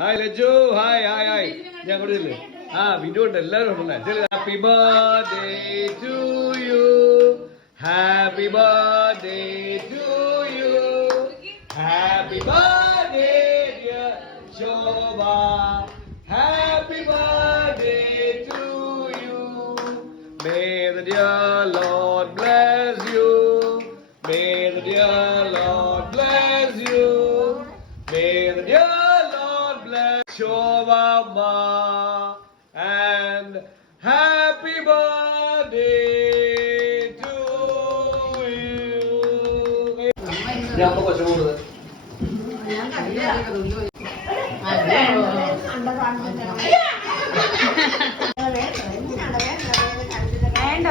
ഹായ് Lajju, hi hi hi. ഞാൻ കൊടുത്തില്ലേ? Video ഉണ്ട്, എല്ലാവരും ഉണ്ടല്ലേ. Happy birthday to you, happy birthday to you, happy birthday dear Shobha, happy birthday to you. May the dear Lord bless you, may the dear Lord bless you, may the dear Lord bless Shobha Ma, and happy birthday to you. ഞാൻ അപ്പൊ കൊച്ചു കൂടുതൽ വേണ്ട